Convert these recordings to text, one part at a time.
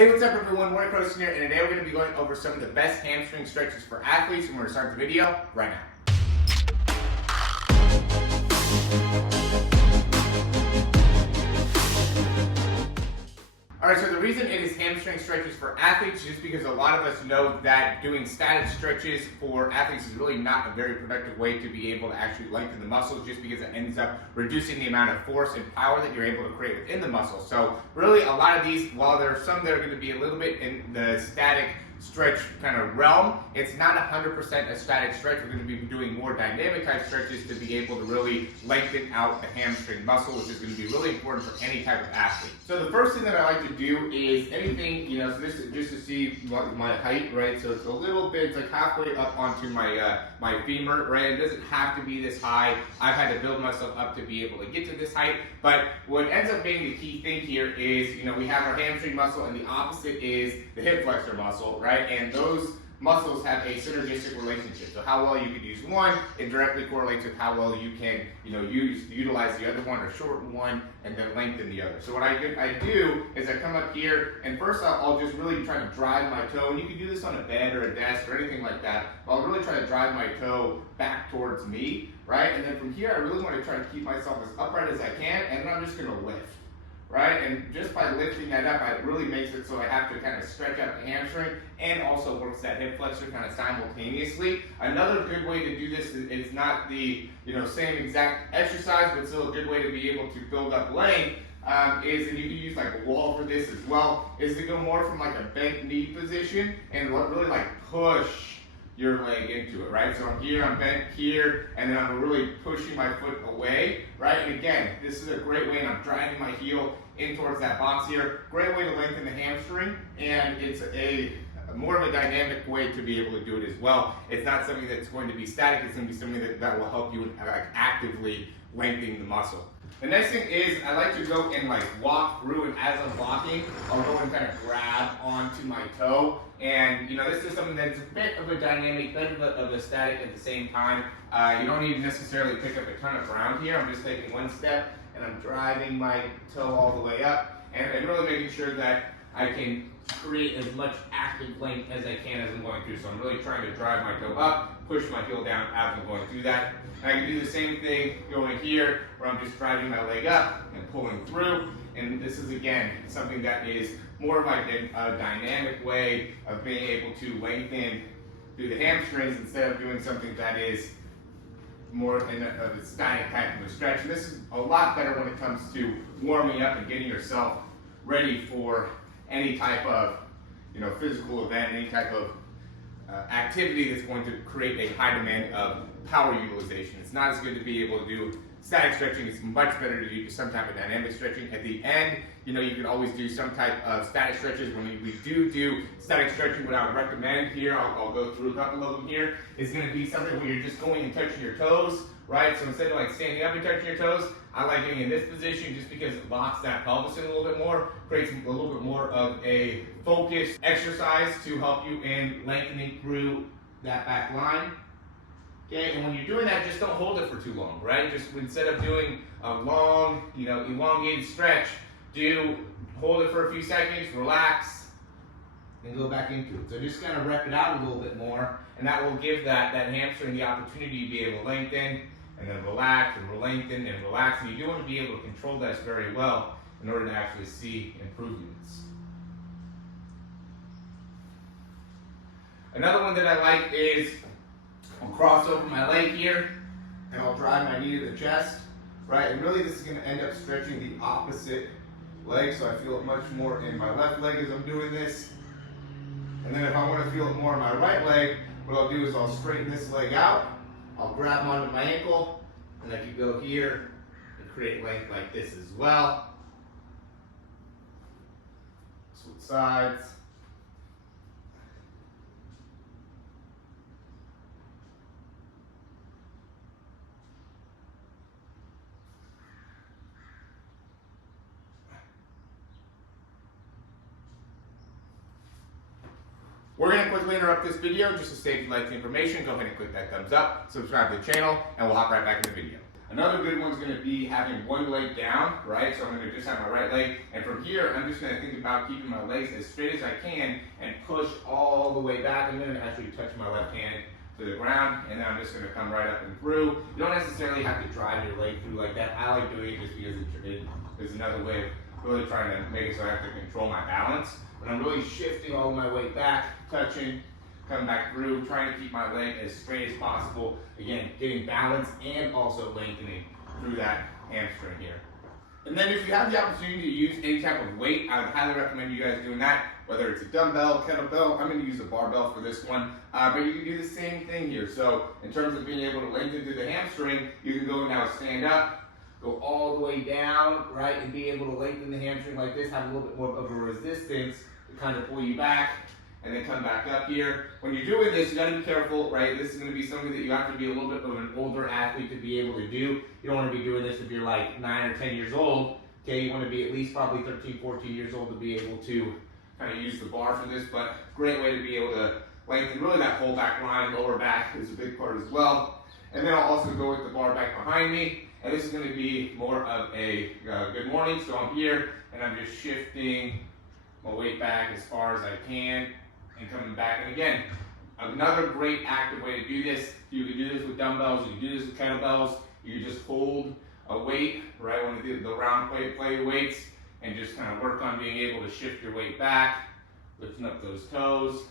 Hey, what's up everyone, Morey Croson here, and today we're going to be going over some of the best hamstring stretches for athletes, and we're going to start the video right now. Alright, so the reason it is hamstring stretches for athletes is just because a lot of us know that doing static stretches for athletes is really not a very productive way to be able to actually lengthen the muscles, just because it ends up reducing the amount of force and power that you're able to create within the muscle. So really a lot of these, while there are some that are going to be a little bit in the static stretch kind of realm, it's not 100% a static stretch. We're going to be doing more dynamic type stretches to be able to really lengthen out the hamstring muscle, which is going to be really important for any type of athlete. So the first thing that I like to do is anything, so this is just to see my height, right? So it's a little bit, it's like halfway up onto my my femur, right? It doesn't have to be this high. I've had to build myself up to be able to get to this height, but what ends up being the key thing here is, we have our hamstring muscle, and the opposite is the hip flexor muscle, right? And those muscles have a synergistic relationship. So how well you can use one, it directly correlates with how well you can, utilize the other one or shorten one and then lengthen the other. So what I do is I come up here, and first I'll just really try to drive my toe, and you can do this on a bed or a desk or anything like that, but I'll really try to drive my toe back towards me, right? And then from here I really want to try to keep myself as upright as I can, and then I'm just going to lift. Right, and just by lifting that up, it really makes it so I have to kind of stretch out the hamstring and also works that hip flexor kind of simultaneously. Another good way to do this is not the same exact exercise, but still a good way to be able to build up length is, and you can use like a wall for this as well, is to go more from like a bent knee position and really like push your leg into it, right? So I'm here, I'm bent here, and then I'm really pushing my foot away, right? And again, this is a great way, and I'm driving my heel in towards that box here. Great way to lengthen the hamstring, and it's more of a dynamic way to be able to do it as well. It's not something that's going to be static, it's going to be something that will help you actively lengthening the muscle. The next thing is I like to go and walk through, and as I'm walking, I'll go and kind of grab onto my toe. And this is something that's a bit of a dynamic, bit of a static at the same time. You don't need to necessarily pick up a ton of ground here. I'm just taking one step and I'm driving my toe all the way up, and really making sure that I can create as much active length as I can as I'm going through. So I'm really trying to drive my toe up, push my heel down as I'm going through that. And I can do the same thing going here, where I'm just driving my leg up and pulling through. And this is, again, something that is more of a dynamic way of being able to lengthen through the hamstrings instead of doing something that is more of a static type of a stretch. And this is a lot better when it comes to warming up and getting yourself ready for any type of physical event, any type of activity that's going to create a high demand of power utilization. It's not as good to be able to do static stretching. It's much better to do some type of dynamic stretching. At the end, you can always do some type of static stretches. When we do static stretching, what I would recommend here, I'll go through a couple of them here, is going to be something where you're just going and touching your toes, right? So instead of standing up and touching your toes, I like getting in this position just because it locks that pelvis in a little bit more, creates a little bit more of a focused exercise to help you in lengthening through that back line. Okay, and when you're doing that, just don't hold it for too long, right? Just instead of doing a long, elongated stretch, hold it for a few seconds, relax, and go back into it. So just kind of rep it out a little bit more, and that will give that hamstring the opportunity to be able to lengthen, and then relax, and lengthen, and relax. And you do want to be able to control this very well in order to actually see improvements. Another one that I like is I'll cross over my leg here, and I'll drive my knee to the chest, right? And really this is going to end up stretching the opposite leg, so I feel it much more in my left leg as I'm doing this. And then if I want to feel it more in my right leg, what I'll do is I'll straighten this leg out, I'll grab onto my ankle, and I can go here and create length like this as well. Switch sides. We're going to quickly interrupt this video just to save you like the information. Go ahead and click that thumbs up, subscribe to the channel, and we'll hop right back in the video. Another good one's going to be having one leg down, right? So I'm going to just have my right leg, and from here, I'm just going to think about keeping my legs as straight as I can and push all the way back. I'm going to actually touch my left hand to the ground, and then I'm just going to come right up and through. You don't necessarily have to drive your leg through like that. I like doing it just because it is another way of really trying to make it so I have to control my balance. But I'm really shifting all my weight back, touching, coming back through, trying to keep my leg as straight as possible. Again, getting balance and also lengthening through that hamstring here. And then if you have the opportunity to use any type of weight, I would highly recommend you guys doing that, whether it's a dumbbell, kettlebell. I'm going to use a barbell for this one, but you can do the same thing here. So in terms of being able to lengthen through the hamstring, you can go now stand up, go all the way down, right, and be able to lengthen the hamstring like this, have a little bit more of a resistance to kind of pull you back, and then come back up here. When you're doing this, you gotta be careful, right? This is gonna be something that you have to be a little bit of an older athlete to be able to do. You don't wanna be doing this if you're like 9 or 10 years old, okay? You wanna be at least probably 13, 14 years old to be able to kind of use the bar for this, but great way to be able to lengthen really that whole back line. Lower back is a big part as well. And then I'll also go with the bar back behind me, and this is gonna be more of a good morning. So I'm here, and I'm just shifting my weight back as far as I can, and coming back. And again, another great active way to do this. You can do this with dumbbells, you can do this with kettlebells. You can just hold a weight, right, when you do the round play weights, and just kind of work on being able to shift your weight back, lifting up those toes,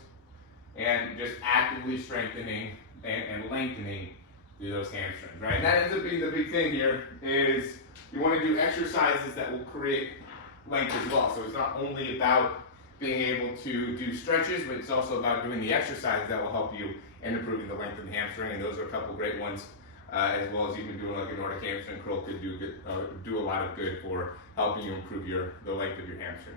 and just actively strengthening and lengthening through those hamstrings, right? And that ends up being the big thing here, is you want to do exercises that will create length as well. So it's not only about being able to do stretches, but it's also about doing the exercises that will help you in improving the length of the hamstring, and those are a couple great ones, as well as even doing like a Nordic hamstring curl could do a lot of good for helping you improve the length of your hamstring.